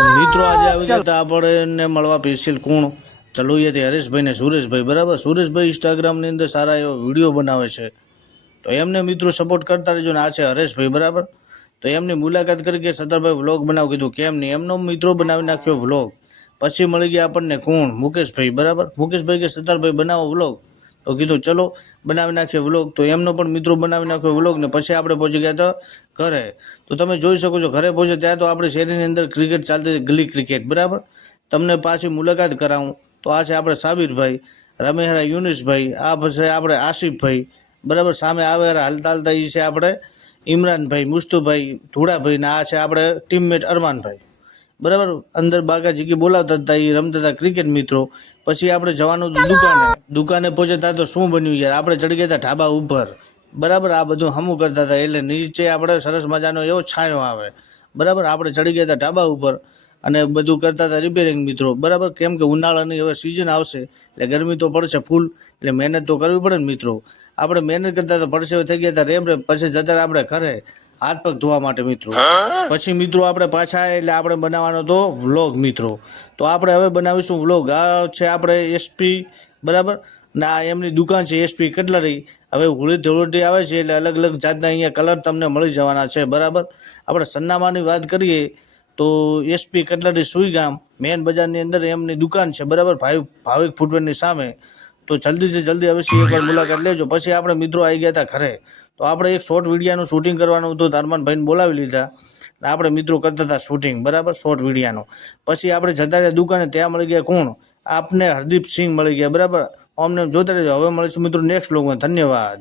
મિત્રો આજે આવી ગયા હતા આપણને મળવા સ્પેશિયલ કોણ ચલો એ હરેશભાઈ ને સુરેશભાઈ બરાબર. સુરેશભાઈ ઇન્સ્ટાગ્રામની અંદર સારા એવો વિડીયો બનાવે છે, તો એમને મિત્રો સપોર્ટ કરતા રહેજો. ને આ છે હરેશભાઈ બરાબર. તો એમની મુલાકાત કરી કે સત્તરભાઈ વ્લોગ બનાવ, કીધું કેમ નહીં, એમનો મિત્રો બનાવી નાખ્યો વ્લોગ. પછી મળી ગયા આપણને કોણ મુકેશભાઈ બરાબર. મુકેશભાઈ કે સત્તરભાઈ બનાવો વ્લોગ, તો કીધું ચલો બનાવી નાખીએ વ્લોગ. તો એમનો પણ મિત્રો બનાવી નાખ્યો વ્લોગ. ને પછી આપણે પહોંચી ગયા તો ઘરે. તો તમે જોઈ શકો છો ઘરે પહોંચે ત્યાં તો આપણી શેરીની અંદર ક્રિકેટ ચાલતી હતી, ગલી ક્રિકેટ બરાબર. તમને પાછી મુલાકાત કરાવું તો આ છે આપણે સાબિરભાઈ, રમેહરા યુનિસભાઈ, આ પછી આપણે આસિફભાઈ બરાબર. સામે આવે હાલતા હાલતા એ છે આપણે ઇમરાનભાઈ, મુસ્તુભાઈ, ધોળાભાઈ, ને આ છે આપણે ટીમમેટ અરમાનભાઈ બરાબર. અંદર બાગાજીકી બોલાવતા હતા, એ રમતા હતા ક્રિકેટ મિત્રો. પછી આપણે જવાનું દુકાને પહોંચતા તો શું બન્યું યાર, આપણે ચડી ગયા હતા ઢાબા ઉપર બરાબર. આ બધું હમું કરતા હતા એટલે નીચે આપણે સરસ મજાનો એવો છાંયો આવે બરાબર. આપણે ચડી ગયા હતા ઢાબા ઉપર અને બધું કરતા હતા રિપેરિંગ મિત્રો બરાબર. કેમ કે ઉનાળાની હવે સિઝન આવશે એટલે ગરમી તો પડશે ફૂલ, એટલે મહેનત તો કરવી પડે ને મિત્રો. આપણે મહેનત કરતા તો પડશે થઈ ગયા હતા રેબ. પછી જતા આપણે ઘરે હાથ પગ ધોવા માટે મિત્રો. પછી મિત્રો આપણે પાછા એટલે આપણે બનાવવાનો તો વ્લોગ મિત્રો. તો આપણે હવે બનાવીશું વ્લોગ. આ છે આપણે એસપી બરાબર. ને આ એમની દુકાન છે એસપી કટલરી. હવે હોળી ધૂળેટી આવે છે એટલે અલગ અલગ જાતના અહીંયા કલર તમને મળી જવાના છે બરાબર. આપણે સરનામાની વાત કરીએ તો એસપી કટલરી સુઈગામ મેન બજારની અંદર એમની દુકાન છે બરાબર, ભાવિક ફૂટવેરની સામે. તો જલ્દીથી જલ્દી અવશ્ય એકવાર મુલાકાત લેજો. પછી આપણે મિત્રો આવી ગયા હતા ઘરે. તો આપણે એક શોર્ટ વિડીયાનું શૂટિંગ કરવાનું હતું, અરમાનભાઈને બોલાવી લીધા. આપણે મિત્રો કરતા હતા શૂટિંગ બરાબર શોર્ટ વિડીયાનું. પછી આપણે જતા રહ્યા દુકાને, ત્યાં મળી ગયા કોણ આપને હરદીપ સિંહ મળી ગયા બરાબર. અમને જોતા રહેજો. હવે મળીશું મિત્રો નેક્સ્ટ વ્લોગમાં. ધન્યવાદ.